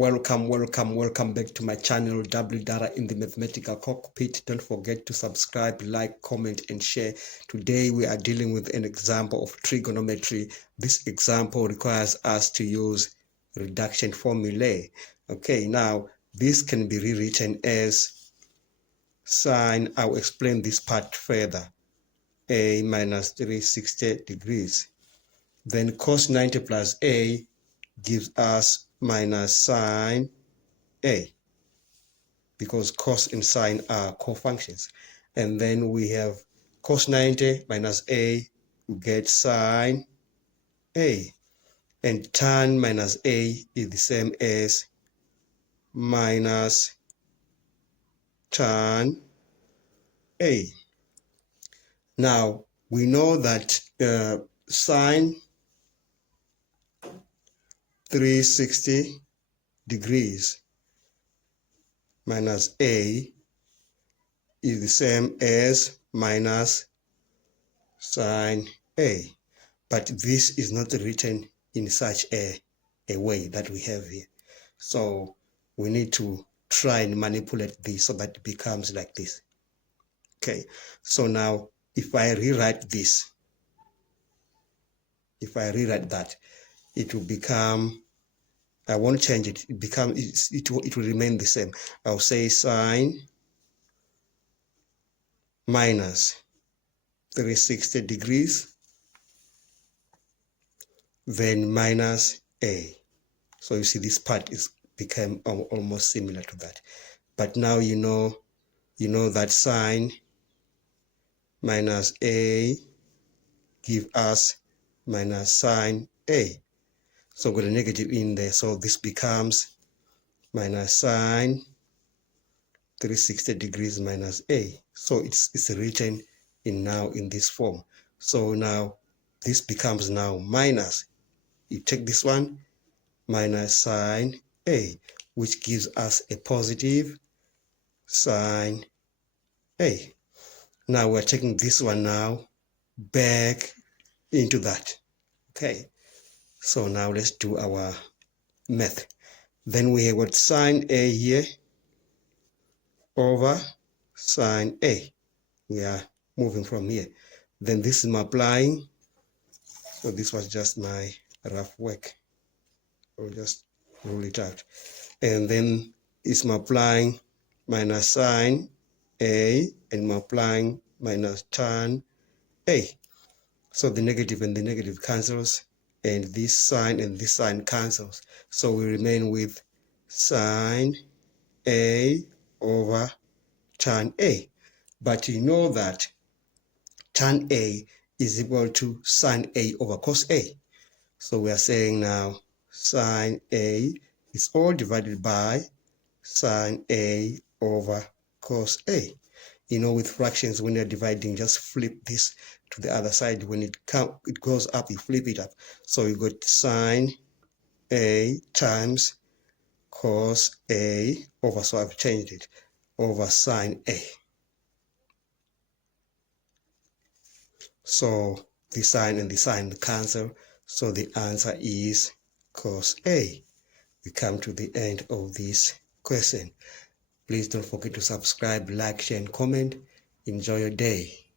Welcome back to my channel, W Data in the Mathematical Cockpit. Don't forget to subscribe, like, comment, and share. Today we are dealing with an example of trigonometry. This example requires us to use reduction formulae. Okay, now this can be rewritten as sine. I'll explain this part further. A minus 360 degrees. Then cos 90 plus A gives us minus sine A, because cos and sine are cofunctions. And then we have cos 90 minus A, we get sine A. And tan minus A is the same as minus tan A. Now, we know that sine 360 degrees minus A is the same as minus sine A. But this is not written in such a way that we have here. So we need to try and manipulate this so that it becomes like this. Okay, so now if I rewrite this, if I rewrite that, it will become, I won't change it, it will remain the same. I'll say sine minus 360 degrees, then minus A. So you see this part is become almost similar to that. But now you know that sine minus A give us minus sine A. So got a negative in there, so this becomes minus sine 360 degrees minus A. So it's written in this form. So now this becomes now minus, you take this one, minus sine A, which gives us a positive sine A. Now we're taking this one now back into that. Okay, so now let's do our math. Then we have got sine A here over sine A. We are moving from here. Then this is multiplying. So this was just my rough work. I'll just roll it out. And then it's multiplying minus sine A and multiplying minus tan A. So the negative and the negative cancels, and this sign and this sign cancels. So we remain with sine A over tan A. But you know that tan A is equal to sine A over cos A. So we are saying now sine A is all divided by sine A over cos A. You know, with fractions, when you're dividing, just flip this to the other side. When it goes up, you flip it up. So you got sine A times cos A over, so I've changed it, over sine A. So the sine and the sine cancel. So the answer is cos A. We come to the end of this question. Please don't forget to subscribe, like, share, and comment. Enjoy your day.